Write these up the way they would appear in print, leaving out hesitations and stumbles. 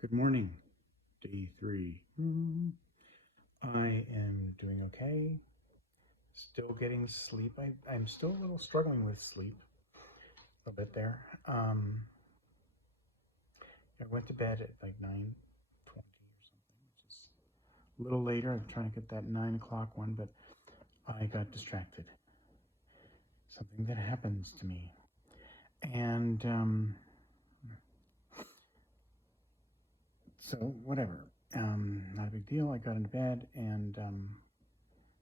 Good morning, day 3. I am doing okay. Still getting sleep. I'm still a little struggling with sleep. A little bit there. I went to bed at like 9:20 or something, which is a little later. I'm trying to get that 9 o'clock one, but I got distracted. Something that happens to me. And so, whatever. Not a big deal. I got into bed and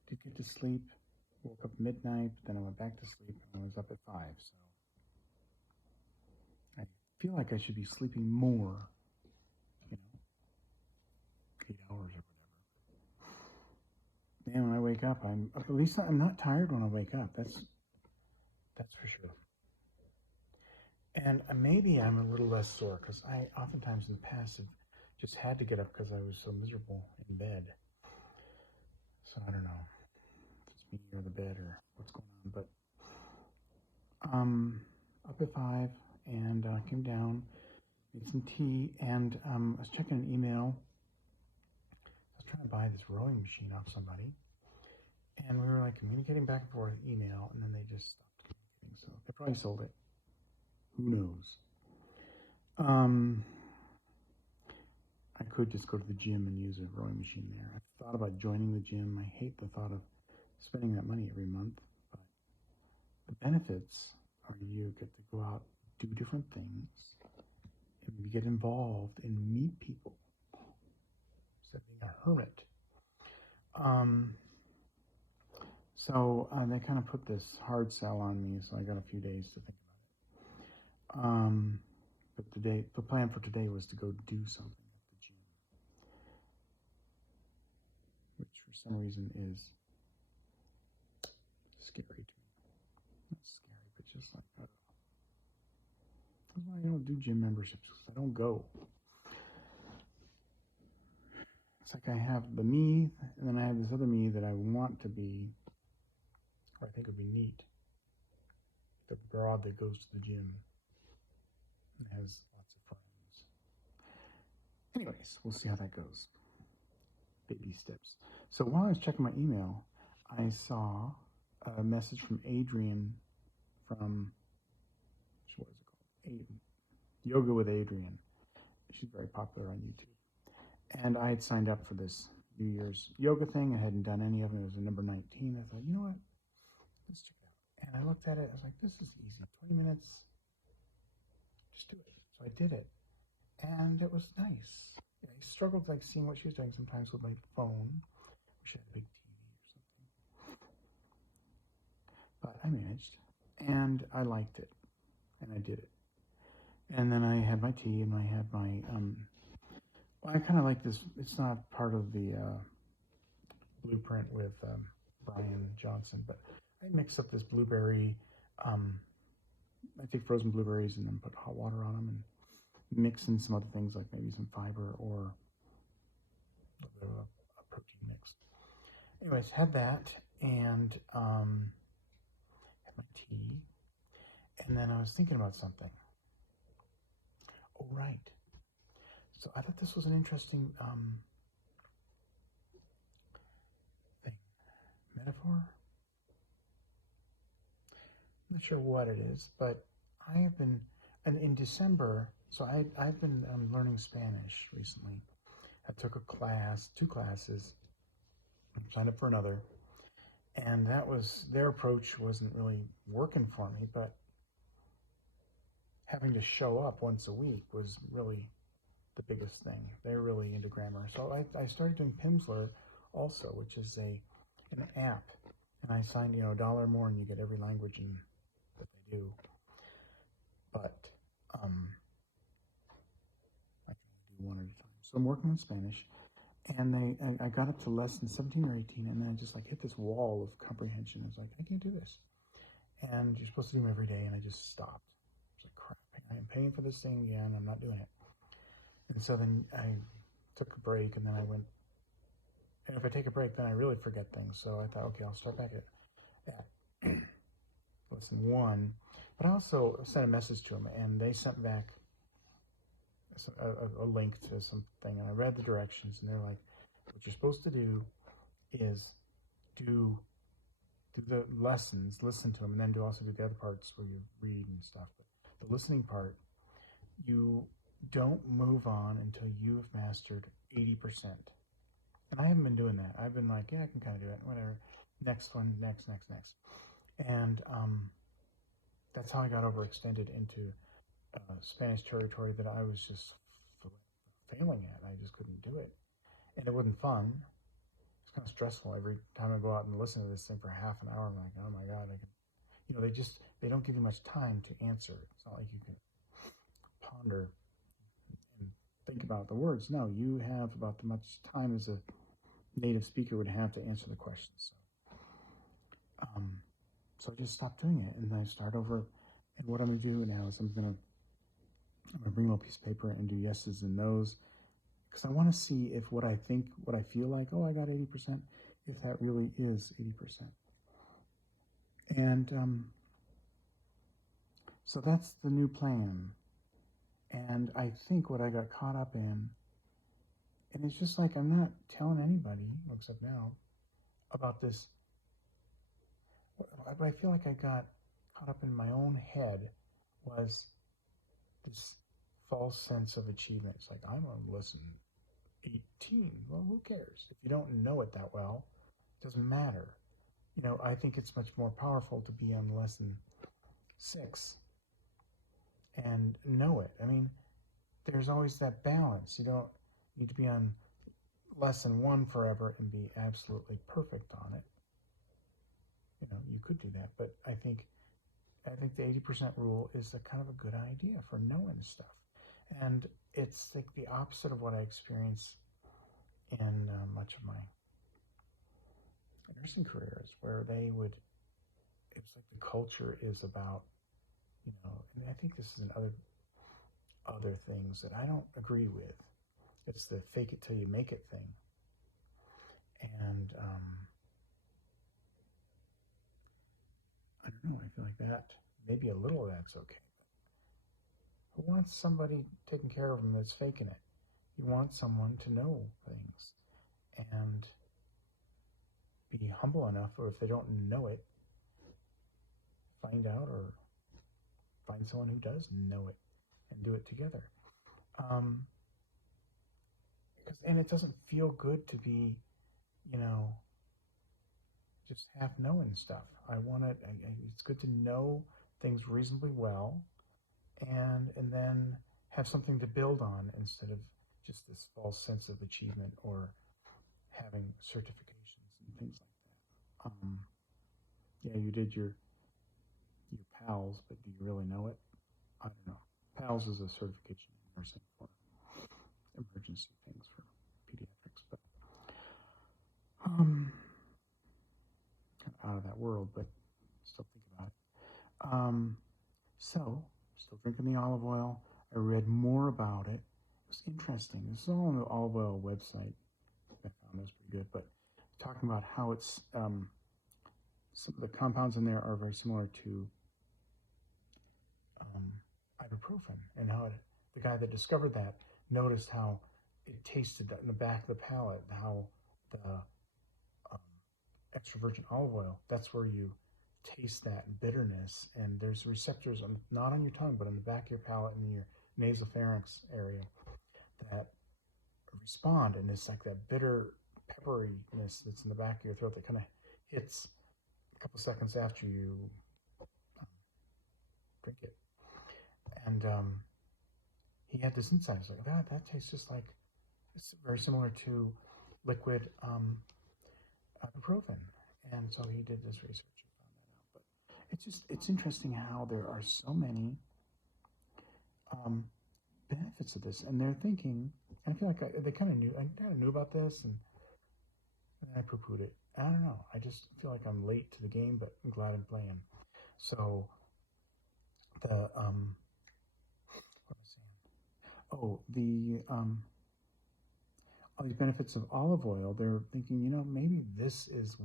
did get to sleep. Woke up midnight, but then I went back to sleep and I was up at 5. So I feel like I should be sleeping more, 8 hours or whatever. Man, when I wake up, at least I'm not tired when I wake up. That's for sure. And maybe I'm a little less sore because I oftentimes in the past have just had to get up because I was so miserable in bed. So I don't know if it's me or the bed or what's going on, but up at 5 and came down, made some tea, and I was checking an email. I was trying to buy this rowing machine off somebody, and we were like communicating back and forth email, and then they just stopped communicating. So they probably sold it. Who knows? I could just go to the gym and use a rowing machine there. I've thought about joining the gym. I hate the thought of spending that money every month, but the benefits are you get to go out, do different things, and maybe get involved and meet people instead of being a hermit. So they kind of put this hard sell on me, so I got a few days to think about it. But the plan for today was to go do something at the gym, which for some reason is scary to me. Not scary, but just like, that's why I don't do gym memberships, because I don't go. It's like I have the me, and then I have this other me that I want to be, or I think would be neat. The broad that goes to the gym and has lots of friends. Anyways, we'll see how that goes. Baby steps. So while I was checking my email, I saw a message from Adrianne from, what is it called? Yoga with Adrianne. She's very popular on YouTube. And I had signed up for this New Year's yoga thing. I hadn't done any of it. It was a number 19. I thought, you know what? Let's check it out. And I looked at it. I was like, this is easy. 20 minutes. Just do it. So I did it. And it was nice. I struggled like seeing what she was doing sometimes with my phone. She had a big TV or something. But I managed. And I liked it. And I did it. And then I had my tea and I had my well, I kind of like this. It's not part of the blueprint with Brian Johnson, but I mix up this blueberry. I take frozen blueberries and then put hot water on them and mix in some other things like maybe some fiber or a little bit of a protein mix. Anyways, had that and had my tea, and then I was thinking about something. Oh, right. So I thought this was an interesting thing. Metaphor? I'm not sure what it is, but I have been, and in December, so I've been learning Spanish recently. I took a class, 2 classes, signed up for another, and that was, their approach wasn't really working for me, but having to show up once a week was really the biggest thing. They're really into grammar. So I started doing Pimsleur also, which is an app, and I signed, $1 more and you get every language that they do. But I can only do one at a time. So I'm working on Spanish, and I got up to lesson 17 or 18, and then I just like hit this wall of comprehension. I was like, I can't do this. And you're supposed to do them every day, and I just stopped. I was like, crap, I am paying for this thing again. I'm not doing it. And so then I took a break, and then I went. And if I take a break, then I really forget things. So I thought, okay, I'll start back at lesson 1. But I also sent a message to them, and they sent back a link to something, and I read the directions, and they're like, what you're supposed to do is do the lessons, listen to them, and then also do the other parts where you read and stuff. But the listening part, you don't move on until you've mastered 80%. And I haven't been doing that. I've been like, yeah, I can kind of do it, whatever. Next one, next. And that's how I got overextended into Spanish territory that I was just failing at. I just couldn't do it. And it wasn't fun. It's kind of stressful. Every time I go out and listen to this thing for half an hour, I'm like, oh my God, they don't give you much time to answer. It's not like you can ponder and think about the words. No, you have about as much time as a native speaker would have to answer the questions. So I just stopped doing it, and then I start over. And what I'm going to do now is I'm going to bring a little piece of paper and do yeses and nos, because I want to see if what I feel like, oh, I got 80%, if that really is 80%. And so that's the new plan. And I think what I got caught up in, and it's just like I'm not telling anybody, except now, about this. What I feel like I got caught up in my own head was this false sense of achievement. It's like, I'm on lesson 18. Well, who cares? If you don't know it that well, it doesn't matter. I think it's much more powerful to be on lesson 6 and know it. I mean, there's always that balance. You don't need to be on lesson 1 forever and be absolutely perfect on it. You could do that, but I think the 80% rule is a kind of a good idea for knowing stuff. And it's like the opposite of what I experience in much of my nursing careers, where it's like the culture is about, and I think this is in other things that I don't agree with. It's the fake it till you make it thing. And I don't know, I feel like that, maybe a little of that's okay. Who wants somebody taking care of them that's faking it? You want someone to know things and be humble enough, or if they don't know it, find out, or find someone who does know it and do it together. And it doesn't feel good to be, just half knowing stuff. It's good to know things reasonably well, and then have something to build on instead of just this false sense of achievement or having certifications and things like that. Yeah, you did your PALS, but do you really know it? I don't know. PALS is a certification in nursing for emergency things for pediatrics, but kind of out of that world, but still think about it. So, still drinking the olive oil. I read more about it. It was interesting. This is all on the olive oil website. I found this pretty good, but talking about how it's some of the compounds in there are very similar to ibuprofen, and how the guy that discovered that noticed how it tasted in the back of the palate, how the extra virgin olive oil, that's where you taste that bitterness, and there's receptors not on your tongue but on the back of your palate and your nasopharynx area that respond, and it's like that bitter pepperiness that's in the back of your throat that kind of hits a couple seconds after you drink it. And he had this insight. He's like, that tastes just like, it's very similar to liquid ibuprofen. And so he did this research and found that out. But it's interesting how there are so many benefits of this, and they're thinking, and I feel like I kind of knew about this, and I poo-pooed it. I don't know. I just feel like I'm late to the game, but I'm glad I'm playing. So the what was I saying? Oh, all these benefits of olive oil. They're thinking, maybe this is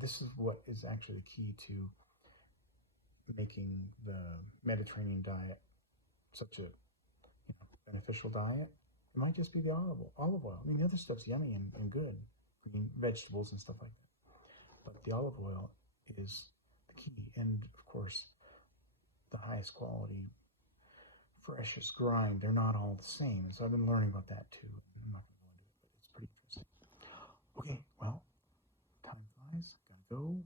this is what is actually key to making the Mediterranean diet such a beneficial diet, it might just be the olive oil. I mean, the other stuff's yummy and good, green vegetables and stuff like that. But the olive oil is the key. And of course, the highest quality, freshest grind, they're not all the same. So I've been learning about that too. I'm not going to go into it, but it's pretty interesting. Okay, well, time flies. Gotta go.